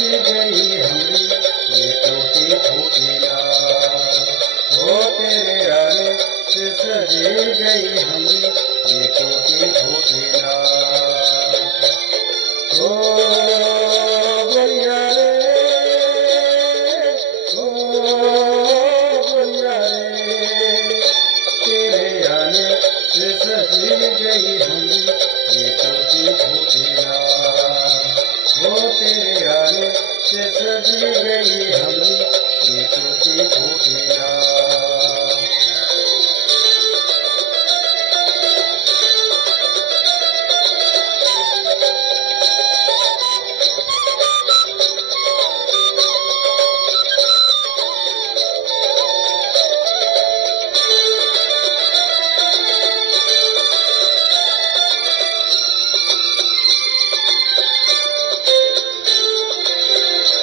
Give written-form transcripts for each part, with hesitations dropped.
गई हमरी ये टूटी फूटी नाव। ओ तेरे आने से सजी गई हमरी ये टूटी फूटी नाव। ओ गोरिया रे, ओ गोरिया रे, तेरे आने से सजी गई हमरी ये टूटी फूटी नाव। ओ तेरे आने से सजी गई हमरी ये टूटी फूटी नाव।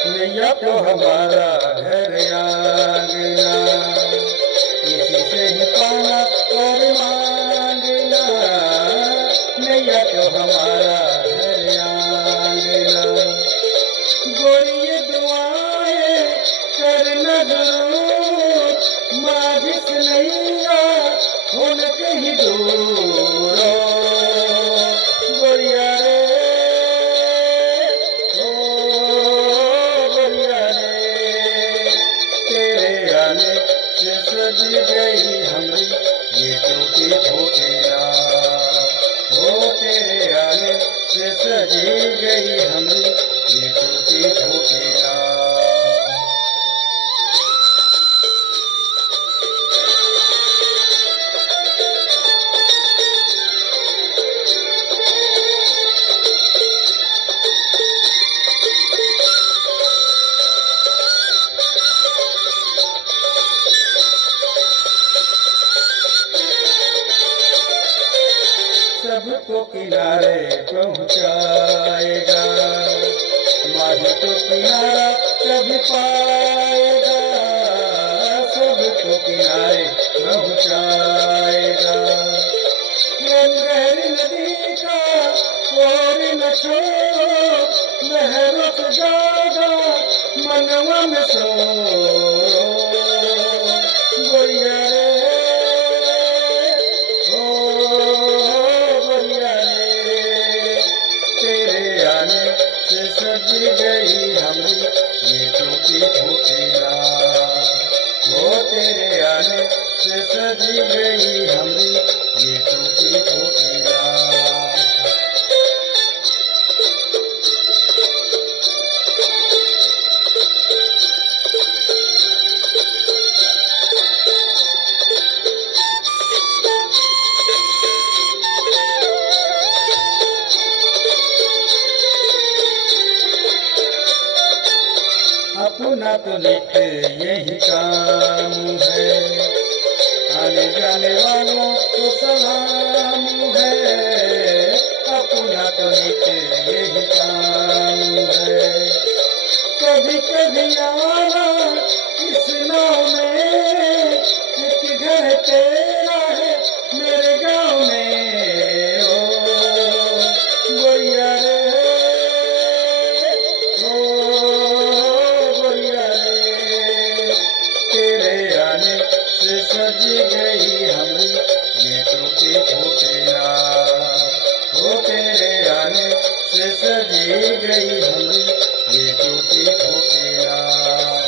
नैया तो हमारा घर आंगना, इसी से ही पाना और मांगना। नैया तो हमारा घर आंगना, गोरी दुआएं करना जरूर, माझिस नैया हो न कहीं दूर। गोरिया रे, ओ गोरिया रे, तेरे आने से सज गई हमरी ये टूटी फूटी नाव। ओ तेरे आने से सजी गई हमरी ये टूटी फूटी नाव। सबको किनारे पहुँचाएगा, माझी तो किनारा कभी पाएगा। सबको किनारे पहुँचाएगा, गंगहरी नदी का और न छोड़, लहरों से ज्यादा मनवा में सो। गोरिया रे, से सज गई हमरी ये टूटी फूटी नाव। ओ तेरे आने से सज गई हमरी ये टूटी फूटी नाव। अपना तो नित यही काम है, आने जाने वालों को सलाम है। अपना तो नित यही काम है, कभी कभी आना इस नाव में, एक घर तेरा है मेरे गाँव में। ओ गोरिया रे, तेरे आने से सज गई हमरी ये टूटी फूटी नाव। ओ तेरे आने से सजी गई हमरी ये टूटी फूटी नाव।